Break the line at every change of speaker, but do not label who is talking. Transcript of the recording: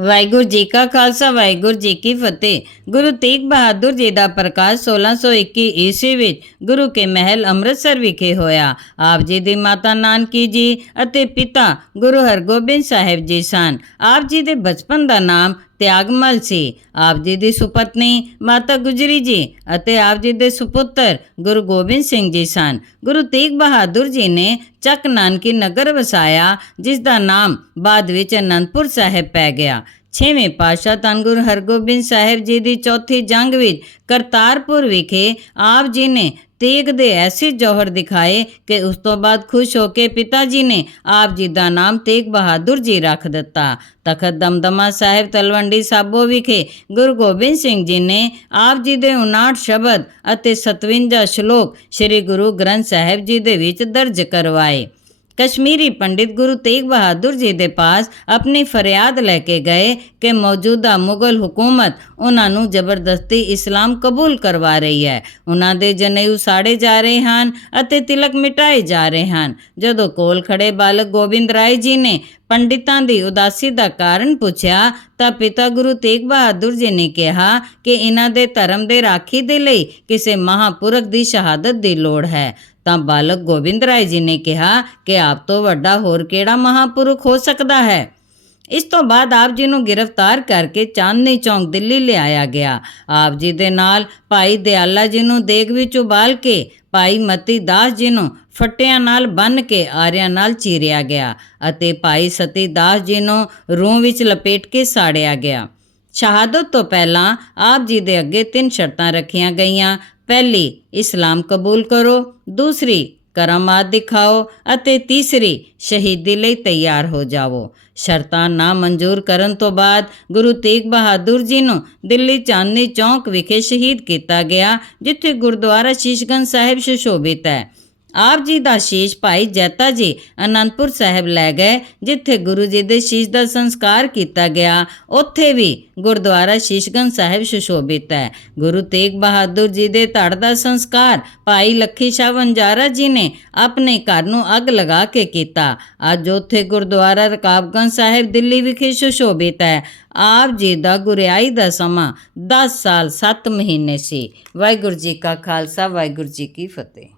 ਵਾਹਿਗੁਰੂ ਜੀ ਕਾ ਖਾਲਸਾ, ਵਾਹਿਗੁਰੂ ਜੀ ਕੀ ਫਤਿਹ। ਗੁਰੂ ਤੇਗ ਬਹਾਦਰ ਜੀ ਦਾ ਪ੍ਰਕਾਸ਼ 1621 ਈਸਵੀ ਵਿੱਚ ਗੁਰੂ ਕੇ ਮਹਿਲ ਅੰਮ੍ਰਿਤਸਰ ਵਿਖੇ ਹੋਇਆ। ਆਪ ਜੀ ਦੀ ਮਾਤਾ ਨਾਨਕੀ ਜੀ ਅਤੇ ਪਿਤਾ ਗੁਰੂ ਹਰਗੋਬਿੰਦ ਸਾਹਿਬ ਜੀ ਸਨ। ਆਪ ਜੀ ਦੇ ਬਚਪਨ ਦਾ ਨਾਮ ਤਿਆਗਮਲ ਸੀ। ਆਪ ਜੀ ਦੀ ਸੁਪਤਨੀ ਮਾਤਾ ਗੁਜਰੀ ਜੀ ਅਤੇ ਆਪ ਜੀ ਦੇ ਸੁਪੁੱਤਰ ਗੁਰੂ ਗੋਬਿੰਦ ਸਿੰਘ ਜੀ ਸਨ। ਗੁਰੂ ਤੇਗ ਬਹਾਦਰ ਜੀ ਨੇ ਚੱਕ ਨਾਨਕੀ ਨਗਰ ਵਸਾਇਆ ਜਿਸ ਦਾ ਨਾਮ ਬਾਅਦ ਵਿੱਚ ਅਨੰਦਪੁਰ ਸਾਹਿਬ ਪੈ ਗਿਆ। ਛੇਵੇਂ ਪਾਤਸ਼ਾਹ ਧੰਨ ਗੁਰੂ ਹਰਗੋਬਿੰਦ ਸਾਹਿਬ ਜੀ ਦੀ ਚੌਥੀ ਜੰਗ ਵਿੱਚ ਕਰਤਾਰਪੁਰ ਵਿਖੇ ਆਪ ਜੀ ਨੇ ਤੇਗ ਦੇ ਐਸੇ ਜੌਹਰ ਦਿਖਾਏ ਕਿ ਉਸ ਤੋਂ ਬਾਅਦ ਖੁਸ਼ ਹੋ ਕੇ ਪਿਤਾ ਜੀ ਨੇ ਆਪ ਜੀ ਦਾ ਨਾਮ ਤੇਗ ਬਹਾਦਰ ਜੀ ਰੱਖ ਦਿੱਤਾ। ਤਖਤ ਦਮਦਮਾ ਸਾਹਿਬ ਤਲਵੰਡੀ ਸਾਬੋ ਵਿਖੇ ਗੁਰੂ ਗੋਬਿੰਦ ਸਿੰਘ ਜੀ ਨੇ ਆਪ ਜੀ ਦੇ 59 ਸ਼ਬਦ ਅਤੇ 57 ਸ਼ਲੋਕ ਸ੍ਰੀ ਗੁਰੂ ਗ੍ਰੰਥ ਸਾਹਿਬ ਜੀ ਦੇ ਵਿੱਚ ਦਰਜ ਕਰਵਾਏ। ਕਸ਼ਮੀਰੀ ਪੰਡਿਤ ਗੁਰੂ ਤੇਗ ਬਹਾਦਰ ਜੀ ਦੇ ਪਾਸ ਆਪਣੀ ਫਰਿਆਦ ਲੈ ਕੇ ਗਏ ਕਿ ਮੌਜੂਦਾ ਮੁਗਲ ਹਕੂਮਤ ਉਹਨਾਂ ਨੂੰ ਜ਼ਬਰਦਸਤੀ ਇਸਲਾਮ ਕਬੂਲ ਕਰਵਾ ਰਹੀ ਹੈ। ਉਹਨਾਂ ਦੇ ਜਨੇਊ ਸਾੜੇ ਜਾ ਰਹੇ ਹਨ ਅਤੇ ਤਿਲਕ ਮਿਟਾਏ ਜਾ ਰਹੇ ਹਨ। ਜਦੋਂ ਕੋਲ ਖੜੇ ਬਾਲਕ ਗੋਬਿੰਦ ਰਾਏ ਜੀ ਨੇ ਪੰਡਿਤਾਂ ਦੀ ਉਦਾਸੀ ਦਾ ਕਾਰਨ ਪੁੱਛਿਆ ਤਾਂ ਪਿਤਾ ਗੁਰੂ ਤੇਗ ਬਹਾਦਰ ਜੀ ਨੇ ਕਿਹਾ ਕਿ ਇਹਨਾਂ ਦੇ ਧਰਮ ਦੇ ਰਾਖੀ ਦੇ ਲਈ ਕਿਸੇ ਮਹਾਪੁਰਖ ਦੀ ਸ਼ਹਾਦਤ ਦੀ ਲੋੜ ਹੈ। ਤਾਂ ਬਾਲਕ ਗੋਬਿੰਦ ਰਾਏ ਜੀ ਨੇ ਕਿਹਾ ਕਿ ਆਪ ਤੋਂ ਵੱਡਾ ਹੋਰ ਕਿਹੜਾ ਮਹਾਪੁਰਖ ਹੋ ਸਕਦਾ ਹੈ? ਇਸ ਤੋਂ ਬਾਅਦ ਆਪ ਜੀ ਨੂੰ ਗ੍ਰਿਫਤਾਰ ਕਰਕੇ ਚਾਂਦਨੀ ਚੌਂਕ ਦਿੱਲੀ ਲਿਆਇਆ ਗਿਆ। ਆਪ ਜੀ ਦੇ ਨਾਲ ਭਾਈ ਦਿਆਲਾ ਜੀ ਨੂੰ ਦੇਗ ਵਿੱਚ ਉਬਾਲ ਕੇ, ਭਾਈ ਮਤੀ ਦਾਸ ਜੀ ਨੂੰ ਫੱਟਿਆਂ ਨਾਲ ਬੰਨ ਕੇ ਆਰਿਆਂ ਨਾਲ ਚੀਰਿਆ ਗਿਆ ਅਤੇ ਭਾਈ ਸਤੀ ਦਾਸ ਜੀ ਨੂੰ ਰੂਹ ਵਿੱਚ ਲਪੇਟ ਕੇ ਸਾੜਿਆ ਗਿਆ। ਸ਼ਹਾਦਤ ਤੋਂ ਪਹਿਲਾਂ ਆਪ ਜੀ ਦੇ ਅੱਗੇ ਤਿੰਨ ਸ਼ਰਤਾਂ ਰੱਖੀਆਂ ਗਈਆਂ। ਪਹਿਲੀ, ਇਸਲਾਮ ਕਬੂਲ ਕਰੋ। ਦੂਸਰੀ, ਕਰਾਮਾਤ ਦਿਖਾਓ ਅਤੇ ਤੀਸਰੀ, ਸ਼ਹੀਦੀ ਲਈ ਤਿਆਰ ਹੋ ਜਾਵੋ। ਸ਼ਰਤਾਂ ਨਾ ਮਨਜ਼ੂਰ ਕਰਨ ਤੋਂ ਬਾਅਦ ਗੁਰੂ ਤੇਗ ਬਹਾਦਰ ਜੀ ਨੂੰ ਦਿੱਲੀ ਚਾਂਦਨੀ ਚੌਂਕ ਵਿਖੇ ਸ਼ਹੀਦ ਕੀਤਾ ਗਿਆ, ਜਿੱਥੇ ਗੁਰਦੁਆਰਾ ਸ਼ੀਸ਼ਗੰਜ ਸਾਹਿਬ ਸੁਸ਼ੋਭਿਤ ਹੈ। ਆਪ ਜੀ ਦਾ ਸ਼ੀਸ਼ ਭਾਈ ਜੈਤਾ ਜੀ ਅਨੰਦਪੁਰ ਸਾਹਿਬ ਲੈ ਗਏ, ਜਿੱਥੇ ਗੁਰੂ ਜੀ ਦੇ ਸ਼ੀਸ਼ ਦਾ ਸੰਸਕਾਰ ਕੀਤਾ ਗਿਆ। ਉੱਥੇ ਵੀ ਗੁਰਦੁਆਰਾ ਸ਼ੀਸ਼ਗੰਜ ਸਾਹਿਬ ਸੁਸ਼ੋਭਿਤ ਹੈ। ਗੁਰੂ ਤੇਗ ਬਹਾਦਰ ਜੀ ਦੇ ਧੜ ਦਾ ਸੰਸਕਾਰ ਭਾਈ ਲੱਖੀ ਸ਼ਾਹ ਵੰਜਾਰਾ ਜੀ ਨੇ ਆਪਣੇ ਘਰ ਨੂੰ ਅੱਗ ਲਗਾ ਕੇ ਕੀਤਾ। ਅੱਜ ਉੱਥੇ ਗੁਰਦੁਆਰਾ ਰਕਾਬਗੰਜ ਸਾਹਿਬ ਦਿੱਲੀ ਵਿਖੇ ਸੁਸ਼ੋਭਿਤ ਹੈ। ਆਪ ਜੀ ਦਾ ਗੁਰਿਆਈ ਦਾ ਸਮਾਂ 10 ਸਾਲ 7 ਮਹੀਨੇ ਸੀ। ਵਾਹਿਗੁਰੂ ਜੀ ਕਾ ਖਾਲਸਾ, ਵਾਹਿਗੁਰੂ ਜੀ ਕੀ ਫਤਿਹ।